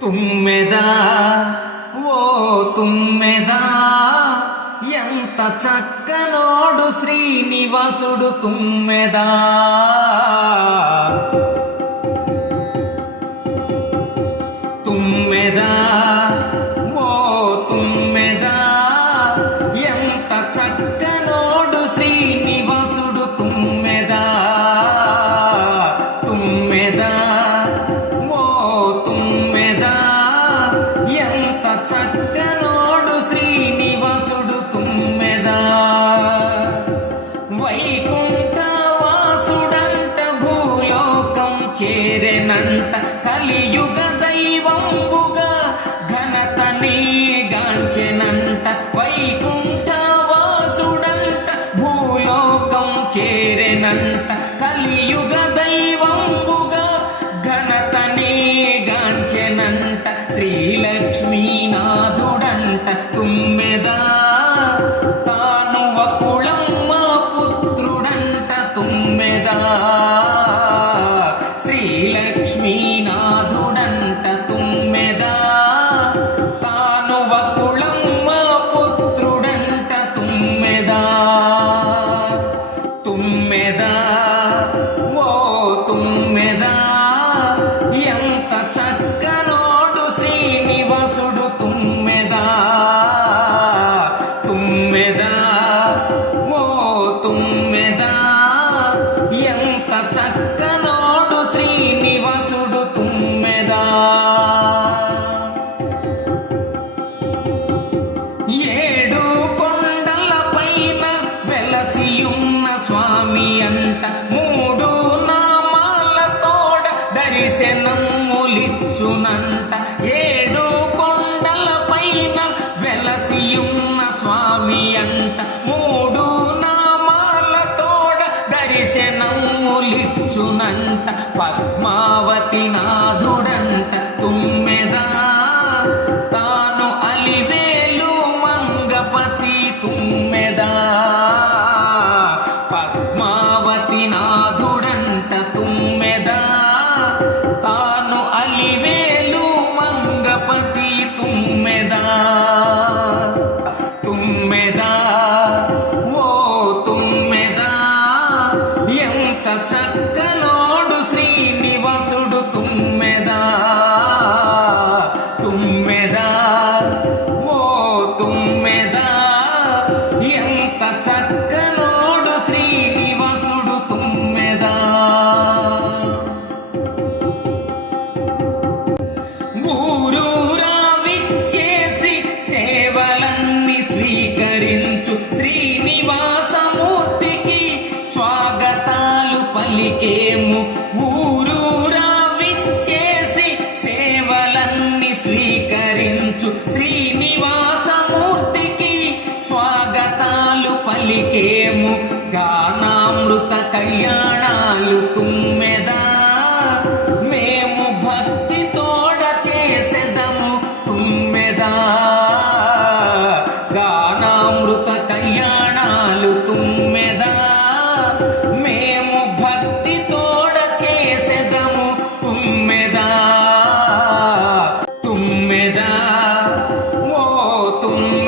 తుమ్మెదా? ఓ తుమ్మెదా? ఎంత చక్కనోడు శ్రీనివాసుడు తుమ్మెదా? తుమ్మెదా? ఓ తుమ్మెదా? ఎంత చక్క చేరెనంట కలియుగ దైవంబుగా श्रीलक्ष्मी స్వామి అంట మూడు నామాలతోడ దర్శనములిచ్చునంట. ఏడు కొండల పైన వెలసియున్న స్వామి అంట మూడు నామాలతోడ దర్శనములిచ్చునంట. పద్మావతి నాథుడంట నాథుడంట తుమ్మెదా తాను కళ్యాణాలు తుమ్మెదా? మేము భక్తి తోడ చేసెదము తుమ్మెదా? గానామృత కళ్యాణాలు తుమ్మెదా? మేము భక్తి తోడ చేసెదము తుమ్మెదా? తుమ్మెదా? ఓ తుమ్మె